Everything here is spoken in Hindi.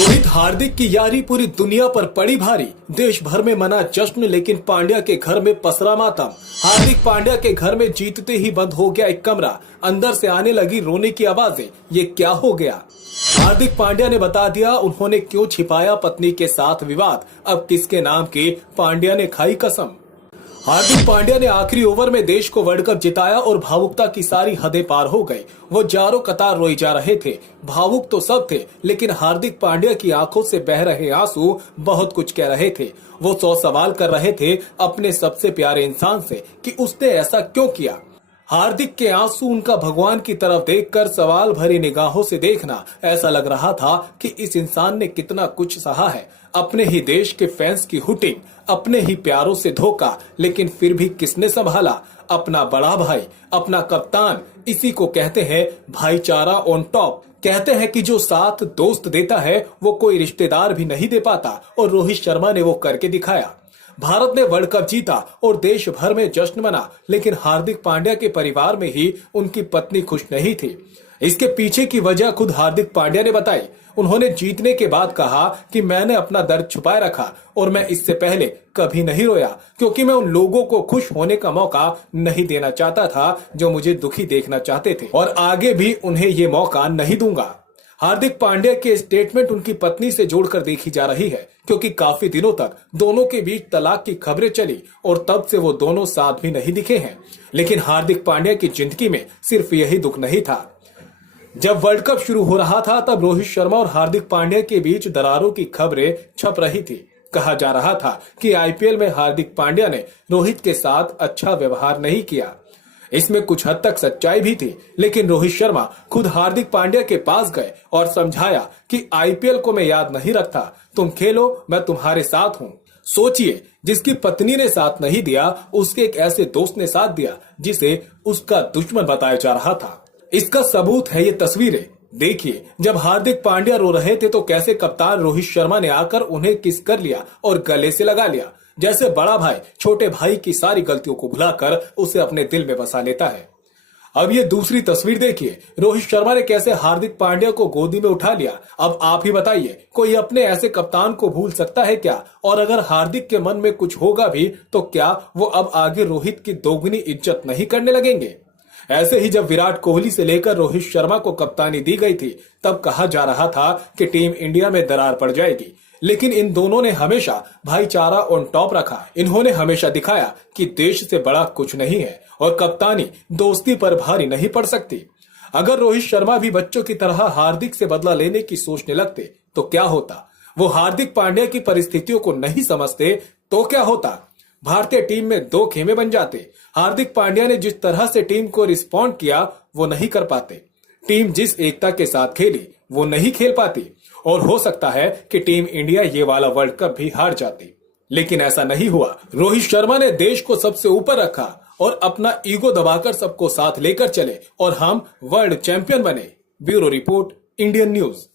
रोहित हार्दिक की यारी पूरी दुनिया पर पड़ी भारी। देश भर में मना जश्न, लेकिन पांड्या के घर में पसरा मातम। हार्दिक पांड्या के घर में जीतते ही बंद हो गया एक कमरा। अंदर से आने लगी रोने की आवाजें। ये क्या हो गया? हार्दिक पांड्या ने बता दिया उन्होंने क्यों छिपाया पत्नी के साथ विवाद। अब किसके नाम की पांड्या ने खाई कसम। हार्दिक पांड्या ने आखिरी ओवर में देश को वर्ल्ड कप जिताया और भावुकता की सारी हदें पार हो गई। वो चारों कतार रोई जा रहे थे। भावुक तो सब थे, लेकिन हार्दिक पांड्या की आंखों से बह रहे आंसू बहुत कुछ कह रहे थे। वो 100 सवाल कर रहे थे अपने सबसे प्यारे इंसान से कि उसने ऐसा क्यों किया। हार्दिक के आंसू उनका भगवान की तरफ देखकर सवाल भरी निगाहों से देखना, ऐसा लग रहा था कि इस इंसान ने कितना कुछ सहा है। अपने ही देश के फैंस की हुटिंग, अपने ही प्यारों से धोखा, लेकिन फिर भी किसने संभाला? अपना बड़ा भाई, अपना कप्तान। इसी को कहते हैं भाईचारा ऑन टॉप। कहते हैं कि जो साथ दोस्त देता है वो कोई रिश्तेदार भी नहीं दे पाता, और रोहित शर्मा ने वो करके दिखाया। भारत ने वर्ल्ड कप जीता और देश भर में जश्न मना, लेकिन हार्दिक पांड्या के परिवार में ही उनकी पत्नी खुश नहीं थी। इसके पीछे की वजह खुद हार्दिक पांड्या ने बताई। उन्होंने जीतने के बाद कहा कि मैंने अपना दर्द छुपाए रखा और मैं इससे पहले कभी नहीं रोया, क्योंकि मैं उन लोगों को खुश होने का मौका नहीं देना चाहता था जो मुझे दुखी देखना चाहते थे, और आगे भी उन्हें ये मौका नहीं दूंगा। हार्दिक पांड्या के स्टेटमेंट उनकी पत्नी से जोड़कर देखी जा रही है, क्योंकि काफी दिनों तक दोनों के बीच तलाक की खबरें चली और तब से वो दोनों साथ भी नहीं दिखे हैं। लेकिन हार्दिक पांड्या की जिंदगी में सिर्फ यही दुख नहीं था। जब वर्ल्ड कप शुरू हो रहा था तब रोहित शर्मा और हार्दिक पांड्या के बीच दरारों की खबरें छप रही थी। कहा जा रहा था कि आईपीएल में हार्दिक पांड्या ने रोहित के साथ अच्छा व्यवहार नहीं किया। इसमें कुछ हद तक सच्चाई भी थी, लेकिन रोहित शर्मा खुद हार्दिक पांड्या के पास गए और समझाया कि आईपीएल को मैं याद नहीं रखता, तुम खेलो, मैं तुम्हारे साथ हूँ। सोचिए, जिसकी पत्नी ने साथ नहीं दिया, उसके एक ऐसे दोस्त ने साथ दिया जिसे उसका दुश्मन बताया जा रहा था। इसका सबूत है ये तस्वीरें। देखिए, जब हार्दिक पांड्या रो रहे थे तो कैसे कप्तान रोहित शर्मा ने आकर उन्हें किस कर लिया और गले से लगा लिया, जैसे बड़ा भाई छोटे भाई की सारी गलतियों को भुलाकर उसे अपने दिल में बसा लेता है। अब ये दूसरी तस्वीर देखिए, रोहित शर्मा ने कैसे हार्दिक पांड्या को गोदी में उठा लिया। अब आप ही बताइए, कोई अपने ऐसे कप्तान को भूल सकता है क्या? और अगर हार्दिक के मन में कुछ होगा भी तो क्या वो अब आगे रोहित की दोगुनी इज्जत नहीं करने लगेंगे? ऐसे ही जब विराट कोहली से लेकर रोहित शर्मा को कप्तानी दी गई थी, तब कहा जा रहा था कि टीम इंडिया में दरार पड़ जाएगी, लेकिन इन दोनों ने हमेशा भाईचारा ऑन टॉप रखा। इन्होंने हमेशा दिखाया कि देश से बड़ा कुछ नहीं है और कप्तानी दोस्ती पर भारी नहीं पड़ सकती। अगर रोहित शर्मा भी बच्चों की तरह हार्दिक से बदला लेने की सोचने लगते तो क्या होता? वो हार्दिक पांड्या की परिस्थितियों को नहीं समझते तो क्या होता? भारतीय टीम में दो खेमे बन जाते। हार्दिक पांड्या ने जिस तरह से टीम को रिस्पॉन्ड किया वो नहीं कर पाते। टीम जिस एकता के साथ खेली वो नहीं खेल पाती, और हो सकता है कि टीम इंडिया ये वाला वर्ल्ड कप भी हार जाती, लेकिन ऐसा नहीं हुआ। रोहित शर्मा ने देश को सबसे ऊपर रखा और अपना ईगो दबाकर सबको साथ लेकर चले और हम वर्ल्ड चैंपियन बने। Bureau report, Indian news.